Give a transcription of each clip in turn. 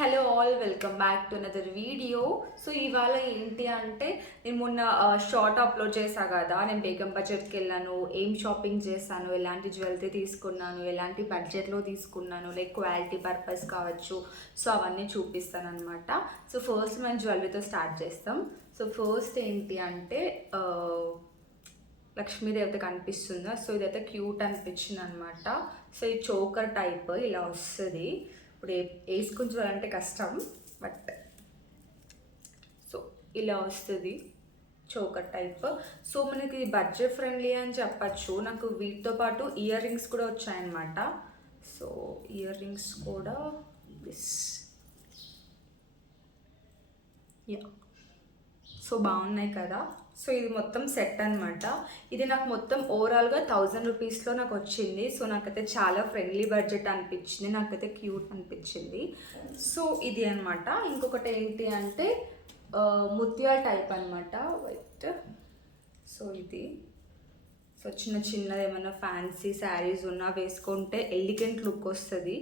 Hello all welcome back to another video. So ఇవాళ ఏంటి అంటే నేను మొన్న షార్ట్ అప్లోడ్ చేశా కదా, నేను బేగం బడ్జెట్కి వెళ్ళాను, ఏం షాపింగ్ చేశాను, ఎలాంటి జ్యువెలరీ తీసుకున్నాను, ఎలాంటి బడ్జెట్లో తీసుకున్నాను, లైక్ క్వాలిటీ పర్పస్ కావచ్చు. సో అవన్నీ చూపిస్తాను అనమాట. సో ఫస్ట్ మనం జ్యువెలరీతో స్టార్ట్ చేస్తాం. సో ఫస్ట్ ఏంటి అంటే లక్ష్మీదేవత కనిపిస్తుందా. సో ఇదైతే క్యూట్ అనిపించింది అనమాట. సో ఈ చోకర్ టైప్ ఇలా వస్తుంది. ఇప్పుడు వేసుకుని చూడాలంటే కష్టం, బట్ సో ఇలా వస్తుంది చోకర్ టైప్. సో మనకి బడ్జెట్ ఫ్రెండ్లీ అని చెప్పచ్చు. నాకు వీటితో పాటు ఇయర్ రింగ్స్ కూడా వచ్చాయన్నమాట. సో ఇయర్ రింగ్స్ కూడా దిస్ యా, సో బాగున్నాయి కదా. సో ఇది మొత్తం సెట్ అనమాట. ఇది నాకు మొత్తం ఓవరాల్గా 1000 రూపీస్లో నాకు వచ్చింది. సో నాకైతే చాలా ఫ్రెండ్లీ బడ్జెట్ అనిపించింది, నాకైతే క్యూట్ అనిపించింది. సో ఇది అనమాట. ఇంకొకటి ఏంటి అంటే ముత్యాల టైప్ అనమాట, వైట్. సో ఇది సో చిన్న చిన్నది ఏమైనా ఫ్యాన్సీ శారీస్ ఉన్నా వేసుకుంటే ఎలిగెంట్ లుక్ వస్తుంది.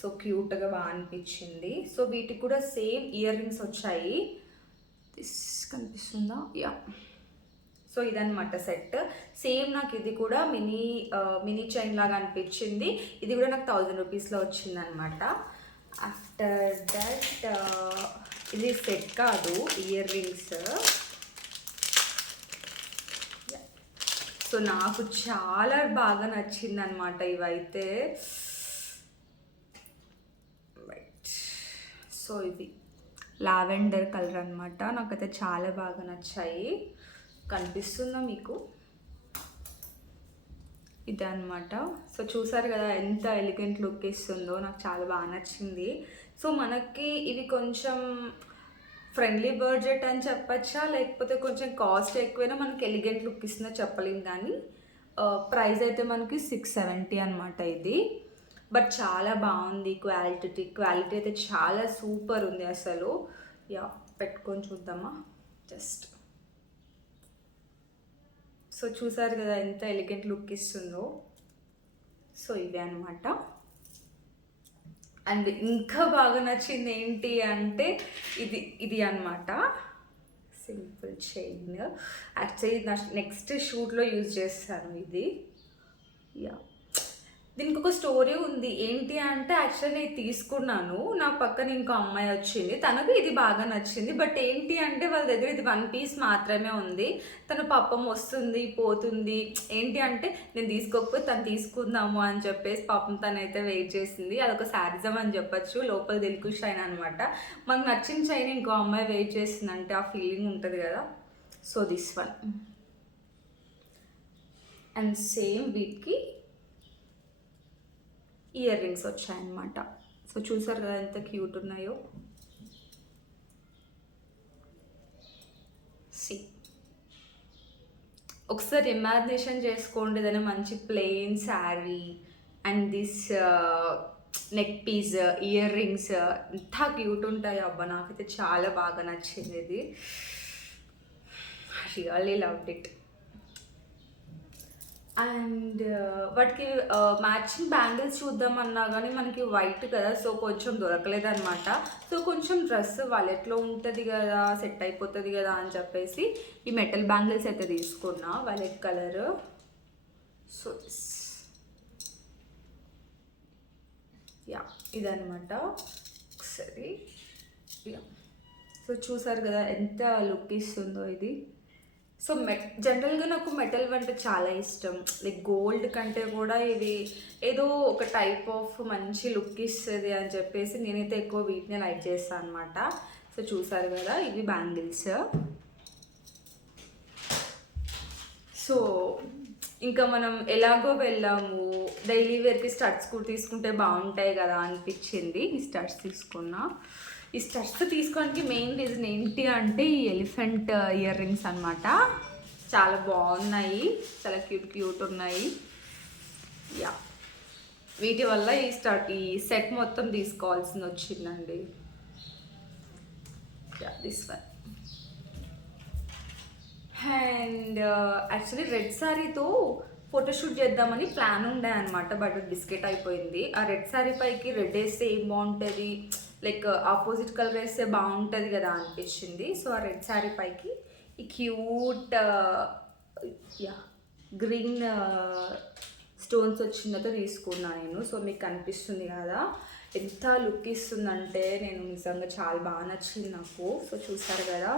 సో క్యూట్గా బాగా అనిపించింది. సో వీటికి కూడా సేమ్ ఇయర్ రింగ్స్ వచ్చాయి. దిస్ కనిపిస్తుందా? యా. సో ఇదనమాట సెట్. సేమ్ నాకు ఇది కూడా మినీ చైన్ లాగా అనిపించింది. ఇది కూడా నాకు 1000 రూపీస్లో వచ్చింది అనమాట. ఆఫ్టర్ దట్ ఇది సెట్ కాదు, ఇయర్ రింగ్స్. సో నాకు చాలా బాగా నచ్చింది అనమాట ఇవైతే. రైట్. సో ఇది లావెండర్ కలర్ అనమాట. నాకైతే చాలా బాగా నచ్చాయి. కనిపిస్తుందా మీకు? ఇదే అనమాట. సో చూసారు కదా ఎంత ఎలిగెంట్ లుక్ ఇస్తుందో, నాకు చాలా బాగా నచ్చింది. సో మనకి ఇవి కొంచెం ఫ్రెండ్లీ బడ్జెట్ అని చెప్పచ్చా, లేకపోతే కొంచెం కాస్ట్ ఎక్కువైనా మనకి ఎలిగెంట్ లుక్ ఇస్తుందో చెప్పలేం. కానీ ప్రైస్ అయితే మనకి 670 అనమాట ఇది. బట్ చాలా బాగుంది. క్వాలిటీ అయితే చాలా సూపర్ ఉంది అసలు. యా, పెట్టుకొని చూద్దామా జస్ట్. సో చూసారు కదా ఎంత ఎలిగెంట్ లుక్ ఇస్తుందో. సో ఇవే అనమాట. అండ్ ఇంకా బాగా నచ్చింది ఏంటి అంటే ఇది అనమాట, సింపుల్ చైన్. యాక్చువల్లీ నా నెక్స్ట్ షూట్లో యూజ్ చేస్తాను ఇది. యా, దీనికి ఒక స్టోరీ ఉంది. ఏంటి అంటే యాక్చువల్లీ నేను తీసుకున్నాను, నా పక్కన ఇంకో అమ్మాయి వచ్చింది, తనకు ఇది బాగా నచ్చింది. బట్ ఏంటి అంటే వాళ్ళ దగ్గర ఇది 1 పీస్ మాత్రమే ఉంది. తను పాపం వస్తుంది పోతుంది. ఏంటి అంటే నేను తీసుకోకపోతే తను తీసుకుందాము అని చెప్పేసి పాపం తనైతే వెయిట్ చేసింది. అదొక శారిజం అని చెప్పచ్చు. లోపల దిల్కు షైన్ అనమాట. మనకు నచ్చిన చైన్ ఇంకో అమ్మాయి వెయిట్ చేస్తుందంటే ఆ ఫీలింగ్ ఉంటుంది కదా. So this one. And same వీటికి ఇయర్ రింగ్స్ వచ్చాయన్నమాట. సో చూసారు కదా ఎంత క్యూట్ ఉన్నాయో. సి ఒకసారి ఇమాజినేషన్ చేసుకోండి, ఏదైనా మంచి plain sari and this neck piece, earrings ఎంత క్యూట్ ఉంటాయి. అబ్బా నాకైతే చాలా బాగా నచ్చింది ఇది. Really loved it. అండ్ వాటికి మ్యాచింగ్ బ్యాంగిల్స్ చూద్దామన్నా కానీ మనకి వైట్ కదా, సో కొంచెం దొరకలేదు అనమాట. సో కొంచెం డ్రెస్ వాలెట్లో ఉంటుంది కదా, సెట్ అయిపోతుంది కదా అని చెప్పేసి ఈ మెటల్ బ్యాంగిల్స్ అయితే తీసుకున్నా, వైలెట్ కలర్. సో యా, ఇదనమాట ఒకసారి. యా, సో చూసారు కదా ఎంత లుక్ ఇస్తుందో ఇది. సో జనరల్గా నాకు మెటల్ అంటే చాలా ఇష్టం. లైక్ గోల్డ్ కంటే కూడా ఇది ఏదో ఒక టైప్ ఆఫ్ మంచి లుక్ ఇస్తుంది అని చెప్పేసి నేనైతే ఎక్కువ వీటిని లైక్ చేస్తాను అనమాట. సో చూసారు కదా ఇవి బ్యాంగిల్స్. సో ఇంకా మనం ఎలాగో వెళ్ళాము, డైలీ వేర్కి స్టడ్స్ కూడా తీసుకుంటే బాగుంటాయి కదా అనిపించింది. ఈ స్టడ్స్ తీసుకున్నా. ఈ స్టడ్స్ తీసుకోవడానికి మెయిన్ రీజన్ ఏంటి అంటే ఈ ఎలిఫెంట్ ఇయర్ రింగ్స్ అనమాట. చాలా బాగున్నాయి, చాలా క్యూట్ ఉన్నాయి. యా, వీటి వల్ల ఈ సెట్ మొత్తం తీసుకోవాల్సింది వచ్చిందండి. Yeah, this one. And actually red శారీతో ఫోటోషూట్ చేద్దామని ప్లాన్ ఉండే అనమాట. బట్ బిస్కెట్ అయిపోయింది. ఆ రెడ్ శారీ పైకి రెడ్ వేస్తే ఏం బాగుంటుంది, లైక్ ఆపోజిట్ కలర్ వేస్తే బాగుంటుంది కదా అనిపించింది. సో ఆ రెడ్ శారీ పైకి ఈ క్యూట్ యా గ్రీన్ స్టోన్స్ వచ్చిందతో తీసుకున్నాను నేను. సో మీకు కనిపిస్తుంది కదా ఎంత లుక్ ఇస్తుందంటే, నేను నిజంగా చాలా బాగా నచ్చింది నాకు. సో చూసారు కదా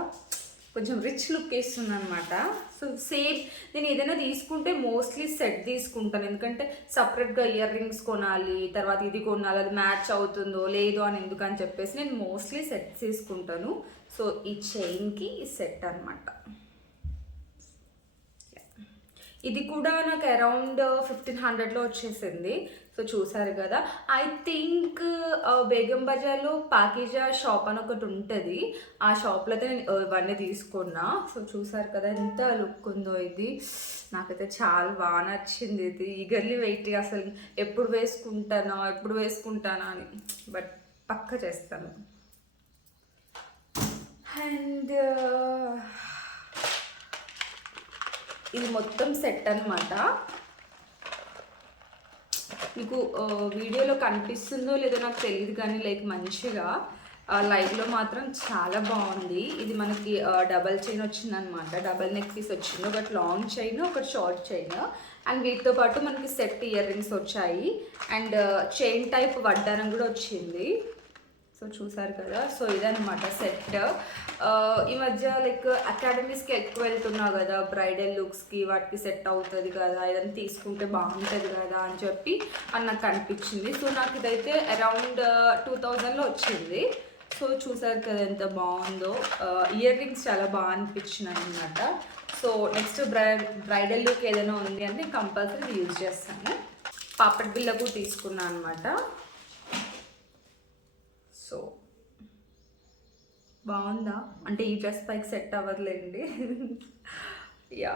కొంచెం రిచ్ లుక్ ఇస్తుంది అనమాట. సో సేమ్ నేను ఏదైనా తీసుకుంటే మోస్ట్లీ సెట్ తీసుకుంటాను, ఎందుకంటే సపరేట్గా ఇయర్ రింగ్స్ కొనాలి, తర్వాత ఇది కొనాలి, అది మ్యాచ్ అవుతుందో లేదో అని ఎందుకని చెప్పేసి నేను మోస్ట్లీ సెట్ తీసుకుంటాను. సో ఈ చైన్కి ఈ సెట్ అనమాట. ఇది కూడా నాకు అరౌండ్ 1500లో వచ్చేసింది. సో చూసారు కదా. ఐ థింక్ బేగం బజార్లో పాకీజా షాప్ అని ఒకటి ఉంటుంది, ఆ షాప్లో అయితే నేను ఇవన్నీ తీసుకున్నా. సో చూసారు కదా ఎంత లుక్ ఉందో ఇది. నాకైతే చాలా బాగా నచ్చింది. ఇది ఈగర్లీ వెయిట్ అసలు ఎప్పుడు వేసుకుంటానా అని, బట్ పక్క చేస్తాను. అండ్ ఇది మొత్తం సెట్ అనమాట. మీకు వీడియోలో కనిపిస్తుందో లేదో నాకు తెలియదు, కానీ లైక్ మంచిగా లైవ్లో మాత్రం చాలా బాగుంది. ఇది మనకి డబల్ చైన్ వచ్చిందనమాట, డబల్ నెక్ పీస్ వచ్చింది, ఒకటి లాంగ్ చైన్ ఒకటి షార్ట్ చైన్. అండ్ వీటితో పాటు మనకి సెట్ ఇయర్ రింగ్స్ వచ్చాయి, అండ్ చైన్ టైప్ వడ్డానం కూడా వచ్చింది. సో చూసారు కదా. సో ఇదనమాట సెట్. ఈ మధ్య లైక్ అకాడమీస్కి ఎక్కువ వెళ్తున్నా కదా, బ్రైడల్ లుక్స్కి వాటికి సెట్ అవుతుంది కదా, ఏదైనా తీసుకుంటే బాగుంటుంది కదా అని చెప్పి నాకు అనిపించింది. సో నాకు ఇదైతే అరౌండ్ 2000లో వచ్చింది. సో చూసారు కదా ఎంత బాగుందో. ఇయర్ రింగ్స్ చాలా బాగా అనిపించినాయి అనమాట. సో నెక్స్ట్ బ్రైడల్ లుక్ ఏదైనా ఉంది అంటే కంపల్సరీ యూజ్ చేస్తాను. పాపడ్ బిల్ల కూడా తీసుకున్నాను అనమాట. సో బాగుందా అంటే ఈ డ్రెస్ పైకి సెట్ అవ్వదులేండి. యా.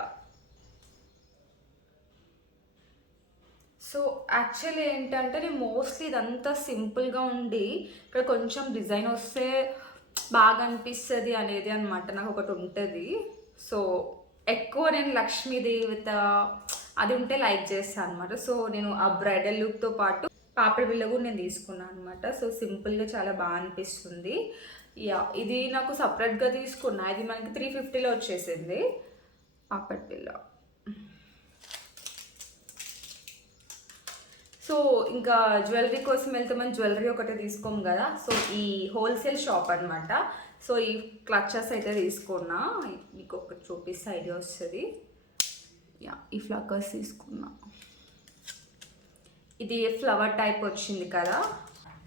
సో యాక్చువల్లీ ఏంటంటే నేను మోస్ట్లీ ఇదంతా సింపుల్గా ఉండి ఇక్కడ కొంచెం డిజైన్ వస్తే బాగా అనిపిస్తుంది అనేది అనమాట నాకు ఒకటి ఉంటుంది. సో ఎక్కువ నేను లక్ష్మీదేవిత అది ఉంటే లైక్ చేస్తాను అనమాట. సో నేను ఆ బ్రైడల్ లుక్తో పాటు పాపడి బిల్ల కూడా నేను తీసుకున్నాను అనమాట. సో సింపుల్గా చాలా బాగా అనిపిస్తుంది. యా, ఇది నాకు సపరేట్గా తీసుకున్నా, ఇది మనకి 350లో వచ్చేసింది పాపడి బిల్ల. సో ఇంకా జ్యువెలరీ కోసం వెళ్తే మనం జ్యువెలరీ ఒకటే తీసుకోము కదా. సో ఈ హోల్సేల్ షాప్ అనమాట. సో ఈ క్లచెస్ అయితే తీసుకున్నా, మీకు ఒకటి చూపిస్తే ఐడియా వస్తుంది. యా, ఈ ఫ్లవర్స్ తీసుకున్నా. ఇది ఫ్లవర్ టైప్ వచ్చింది కదా.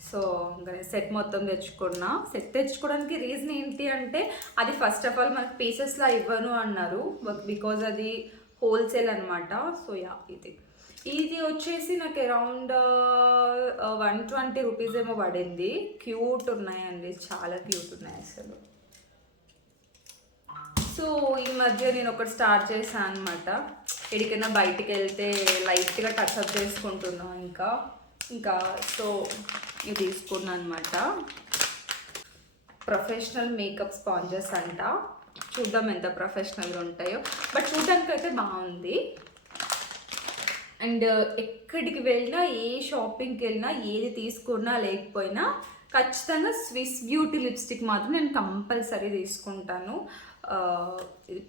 సో ఇంకా సెట్ మొత్తం తెచ్చుకున్నా. సెట్ తెచ్చుకోవడానికి రీజన్ ఏంటి అంటే, అది ఫస్ట్ ఆఫ్ ఆల్ మనకి పీసెస్లా ఇవ్వను అన్నారు, బికాజ్ అది హోల్సేల్ అనమాట. సో యా, ఇది వచ్చేసి నాకు అరౌండ్ 120 రూపీస్ ఏమో పడింది. క్యూట్ ఉన్నాయండి, చాలా క్యూట్ ఉన్నాయి అసలు. సో ఈ మధ్య నేను ఒకటి స్టార్ట్ చేశాను అనమాట, ఎక్కడికైనా బయటికి వెళ్తే లైట్గా టచ్అప్ చేసుకుంటున్నా. ఇంకా సో ఇది తీసుకున్నాను అనమాట. ప్రొఫెషనల్ మేకప్ స్పాంజెస్ అంట, చూద్దాం ఎంత ప్రొఫెషనల్గా ఉంటాయో, బట్ చూడడానికి అయితే బాగుంది. అండ్ ఎక్కడికి వెళ్ళినా, ఏ షాపింగ్కి వెళ్ళినా, ఏది తీసుకున్నా లేకపోయినా ఖచ్చితంగా స్విస్ బ్యూటీ లిప్స్టిక్ మాత్రం నేను కంపల్సరీ తీసుకుంటాను.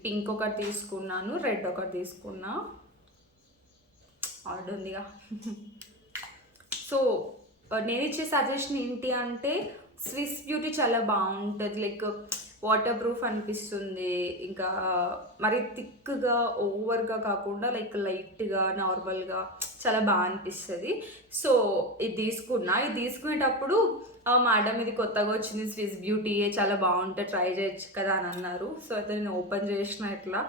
పింక్ ఒకటి తీసుకున్నాను, రెడ్ ఒకటి తీసుకున్నా, ఆర్డర్ ఉందిగా. సో నేను ఇచ్చే సజెషన్ ఏంటి అంటే, స్విస్ బ్యూటీ చాలా బాగుంటుంది, లైక్ వాటర్ ప్రూఫ్ అనిపిస్తుంది, ఇంకా మరి థిక్గా ఓవర్గా కాకుండా లైక్ లైట్గా నార్మల్గా చాలా బాగా అనిపిస్తుంది. సో ఇది తీసుకునేటప్పుడు మేడం ఇది కొత్తగా వచ్చింది స్విస్ బ్యూటీ, చాలా బాగుంటుంది, ట్రై చేయొచ్చు కదా అని అన్నారు. సో అయితే నేను ఓపెన్ చేసిన ఇట్లా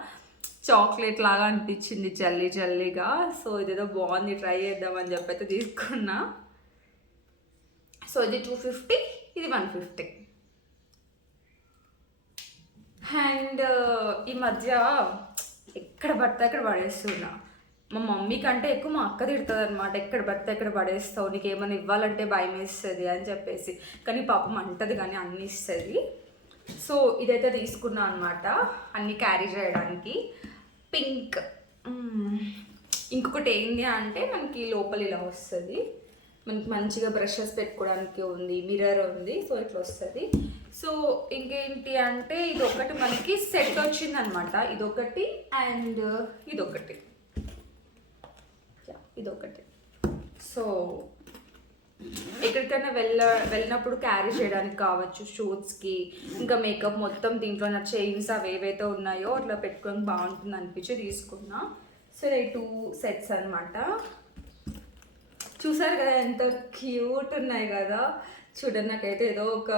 చాక్లెట్ లాగా అనిపించింది, జల్లీగా. సో ఇదేదో బాగుంది, ట్రై చేద్దామని చెప్పి అయితే తీసుకున్నా. సో ఇది 250, ఇది 150. అండ్ ఈ మధ్య ఎక్కడ పడితే అక్కడ పడేస్తున్నా. మా మమ్మీ కంటే ఎక్కువ మా అక్క తిడుతుంది అనమాట, ఎక్కడ పడితే ఎక్కడ పడేస్తావు, నీకు ఏమైనా ఇవ్వాలంటే భయం వేస్తుంది అని చెప్పేసి. కానీ పాపం అంటది కానీ అన్నీ ఇస్తుంది. సో ఇదైతే తీసుకున్నా అనమాట, అన్నీ క్యారీ చేయడానికి. పింక్. ఇంకొకటి ఏంటి అంటే మనకి లోపల ఇలా వస్తుంది, మనకి మంచిగా బ్రషెస్ పెట్టుకోవడానికి ఉంది, మిర్రర్ ఉంది. సో ఇట్లా వస్తుంది. సో ఇంకేంటి అంటే ఇదొకటి మనకి సెట్ వచ్చిందనమాట. ఇదొకటి అండ్ ఇదొకటి, ఇదొకటి. సో ఎక్కడికైనా వెళ్ళినప్పుడు క్యారీ చేయడానికి కావచ్చు, షూట్స్కి, ఇంకా మేకప్ మొత్తం దీంట్లో నా చైన్స్ అవి ఏవైతే ఉన్నాయో అట్లా పెట్టుకొని బాగుంటుంది అనిపించి తీసుకున్నా. సో ఈ 2 సెట్స్ అనమాట. చూసారు కదా ఎంత క్యూట్ ఉన్నాయి కదా. చూడండి, నాకైతే ఏదో ఒక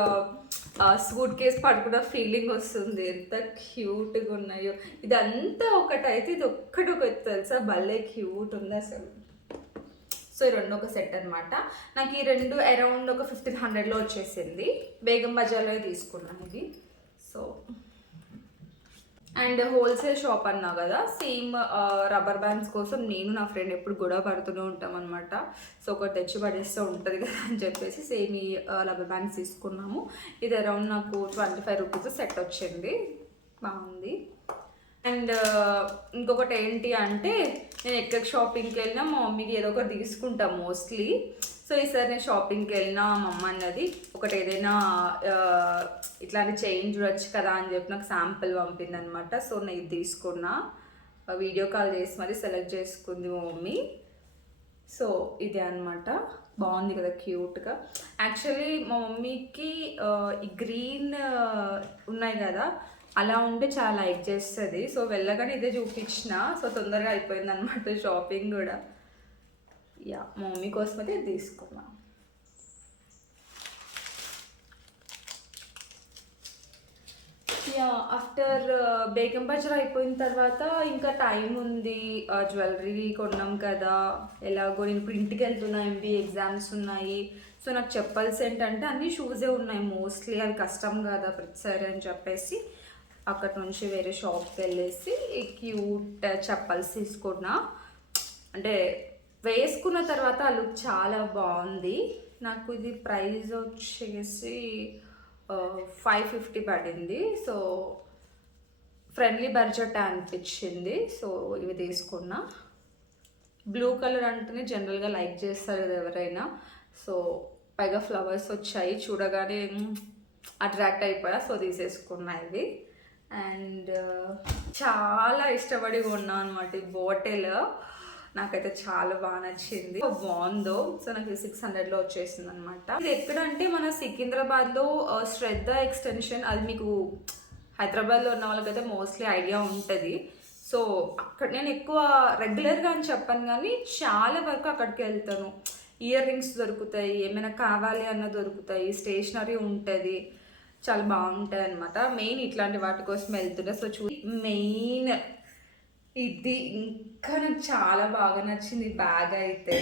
సూట్ కేస్ పడుకున్న ఫీలింగ్ వస్తుంది. ఎంత క్యూట్గా ఉన్నాయో. ఇదంతా ఒకటైతే ఇది ఒక్కటి తెలుసా, భలే క్యూట్ ఉంది అసలు. సో ఈ 2 ఒక సెట్ అనమాట. నాకు ఈ 2 అరౌండ్ ఒక 1500లో వచ్చేసింది. బేగం బజార్లో తీసుకున్నాను ఇది. సో అండ్ హోల్సేల్ షాప్ అన్నా కదా, సేమ్ రబ్బర్ బ్యాండ్స్ కోసం నేను నా ఫ్రెండ్ ఎప్పుడు గొడవ పడుతూనే ఉంటాం అనమాట. సో ఒకటి తెచ్చి పడేస్తూ ఉంటుంది కదా అని చెప్పేసి సేమ్ ఈ రబ్బర్ బ్యాండ్స్ తీసుకున్నాము. ఇది అరౌండ్ నాకు 25 రూపీస్ సెట్ వచ్చింది, బాగుంది. అండ్ ఇంకొకటి ఏంటి అంటే నేను ఎక్కడ షాపింగ్కి వెళ్ళినా మా మమ్మీకి ఏదో ఒకటి తీసుకుంటాం మోస్ట్లీ. సో ఈసారి నేను షాపింగ్కి వెళ్ళినా మా అమ్మ అన్నది ఒకటి ఏదైనా ఇట్లాంటి చైన్ చూడొచ్చు కదా అని చెప్పి నాకు శాంపుల్ పంపింది అనమాట. సో నేను ఇది తీసుకున్నా, వీడియో కాల్ చేసి మరి సెలెక్ట్ చేసుకుంది మా మమ్మీ. సో ఇదే అనమాట, బాగుంది కదా క్యూట్గా. యాక్చువల్లీ మా మమ్మీకి ఈ గ్రీన్ ఉన్నాయి కదా అలా ఉంటే చాలా లైక్ చేస్తుంది. సో వెళ్ళగానే ఇదే చూపించిన. సో తొందరగా అయిపోయింది అనమాట షాపింగ్ కూడా. యా, మా మమ్మీ కోసం అయితే తీసుకున్నా. యా, ఆఫ్టర్ బేగం బజార్ అయిపోయిన తర్వాత ఇంకా టైం ఉంది. జ్యువెలరీ కొన్నాం కదా ఎలాగో. నేను ఇప్పుడు ఇంటికి వెళ్తున్నా, MBA ఎగ్జామ్స్ ఉన్నాయి. సో నాకు చెప్పల్స్ ఏంటంటే అన్ని షూసే ఉన్నాయి మోస్ట్లీ, అది కష్టం కదా ప్రతిసారి అని చెప్పేసి అక్కడ నుంచి వేరే షాప్కి వెళ్ళేసి క్యూట్ చెప్పల్స్ తీసుకున్నా. అంటే వేసుకున్న తర్వాత ఆ లుక్ చాలా బాగుంది. నాకు ఇది ప్రైస్ వచ్చేసి 550 పడింది. సో ఫ్రెండ్లీ బడ్జెట్ అనిపించింది. సో ఇవి తీసుకున్నా. బ్లూ కలర్ అంటేనే జనరల్గా లైక్ చేస్తారు కదా ఎవరైనా. సో పైగా ఫ్లవర్స్ వచ్చాయి, చూడగానే అట్రాక్ట్ అయిపోయా. సో తీసేసుకున్నా ఇవి. అండ్ చాలా ఇష్టపడి కొన్నాను అనమాట ఈ బాటిల్. నాకైతే చాలా బాగా నచ్చింది, బాగుందో. సో నాకు 600లో వచ్చేసింది అనమాట. ఇది ఎక్కడంటే మన సికింద్రాబాద్లో శ్రద్ధ ఎక్స్టెన్షన్, అది మీకు హైదరాబాద్లో ఉన్న వాళ్ళకైతే మోస్ట్లీ ఐడియా ఉంటుంది. సో అక్కడ నేను ఎక్కువ రెగ్యులర్గా అని చెప్పాను కానీ చాలా వరకు అక్కడికి వెళ్తాను. ఇయర్ రింగ్స్ దొరుకుతాయి, ఏమైనా కావాలి అన్న దొరుకుతాయి, స్టేషనరీ ఉంటుంది, చాలా బాగుంటాయి అనమాట. మెయిన్ ఇట్లాంటి వాటి కోసం వెళ్తుండే. సో మెయిన్ ఇది ఇంకా నాకు చాలా బాగా నచ్చింది బ్యాగ్ అయితే.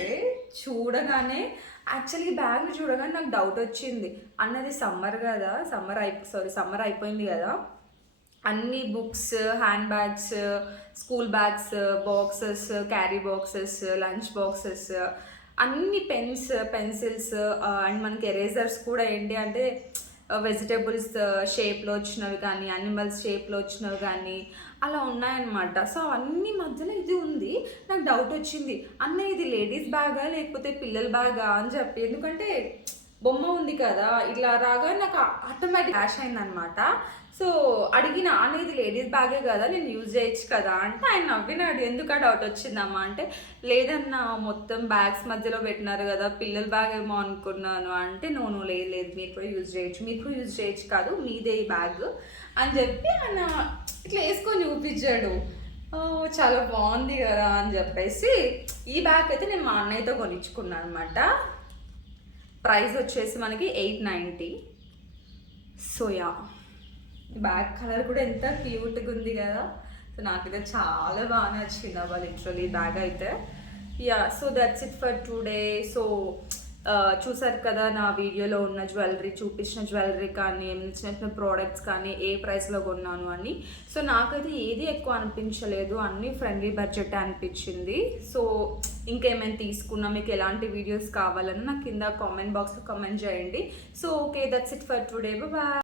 చూడగానే యాక్చువల్లీ బ్యాగ్ని చూడగానే నాకు డౌట్ వచ్చింది, అన్నది సమ్మర్ కదా, సమ్మర్ అయిపోయింది కదా, అన్ని books, hand bags, school bags, boxes, carry boxes, lunch boxes, అన్ని పెన్స్, పెన్సిల్స్ అండ్ మనకి ఎరేజర్స్ కూడా ఏంటి అంటే వెజిటేబుల్స్ షేప్లో వచ్చినవి కానీ, యానిమల్స్ షేప్లో వచ్చినవి కానీ అలా ఉన్నాయన్నమాట. సో అవన్నీ మధ్యలో ఇది ఉంది. నాకు డౌట్ వచ్చింది, అన్న ఇది లేడీస్ బ్యాగా లేకపోతే పిల్లల బ్యాగా అని చెప్పి. ఎందుకంటే బొమ్మ ఉంది కదా, ఇట్లా రాగా నాకు ఆటోమేటిక్ ర్యాష్ అయిందనమాట. సో అడిగిన, అన్న ఇది లేడీస్ బ్యాగే కదా, నేను యూజ్ చేయొచ్చు కదా అంటే ఆయన నవ్వినాడు. ఎందుకు ఆ డౌట్ వచ్చిందమ్మా అంటే, లేదన్నా మొత్తం బ్యాగ్స్ మధ్యలో పెట్టినారు కదా, పిల్లల బ్యాగ్ ఏమో అనుకున్నాను అంటే, నో లేదు మీరు కూడా యూజ్ చేయొచ్చు కాదు, మీదే ఈ బ్యాగ్ అని చెప్పి ఆయన ఇట్లా వేసుకొని చూపించాడు. చాలా బాగుంది కదా అని చెప్పేసి ఈ బ్యాగ్ అయితే నేను మా అన్నయ్యతో కొనిచ్చుకున్నాను అనమాట. ప్రైస్ వచ్చేసి మనకి 890. సో యా, బ్యాగ్ కలర్ కూడా ఎంత క్యూట్గా ఉంది కదా. సో నాకైతే చాలా బాగా నచ్చింది అవ్వ లిటరలీ బ్యాగ్ అయితే. Yeah, so that's it for today. So చూసారు కదా నా వీడియోలో ఉన్న జ్యువెలరీ, చూపించిన జ్యువెలరీ కానీ, చిన్న చిన్న ప్రోడక్ట్స్ కానీ ఏ ప్రైస్లో కొన్నాను అని. సో నాకైతే ఏది ఎక్కువ అనిపించలేదు, అన్నీ ఫ్రెండ్లీ బడ్జెట్ అనిపించింది. సో ఇంకేమైనా తీసుకున్నా, మీకు ఎలాంటి వీడియోస్ కావాలని నాకు కింద కామెంట్ బాక్స్లో కామెంట్ చేయండి. So okay, that's it for today, bye.